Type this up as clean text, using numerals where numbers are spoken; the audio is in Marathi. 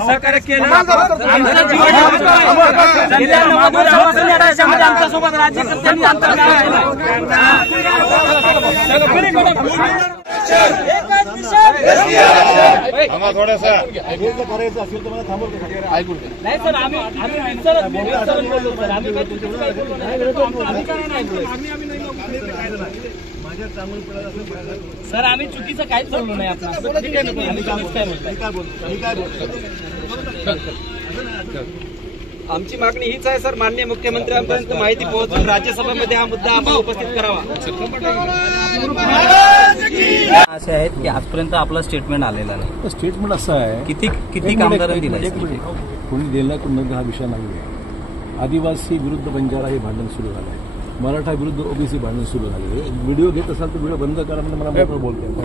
सहकार्य केलं आमच्यासोबत राज्यकर्त्यांनी थोडासा करायचं असेल तर मला थांबवतो ऐकून नाही सर आम्ही सर आम्ही चुकीचं काहीच बोललो नाही आपण आमची मागणी हीच आहे सर माननीय मुख्यमंत्र्यांपर्यंत माहिती पोहोचून राज्यसभेमध्ये हा मुद्दा आपण उपस्थित करावा असे आहेत की आजपर्यंत आपलं स्टेटमेंट आलेला नाही स्टेटमेंट असं आहे किती कामगारांनी दिलं कोणी दिला कोणी हा विषय नाही आदिवासी विरुद्ध बंजारा हे भांडण सुरू झालं आहे मराठा विरुद्ध ओबीसी भांडण सुरू झालेलं आहे व्हिडिओ घेत असाल तर व्हिडिओ बंद करा म्हणजे मला बोलतोय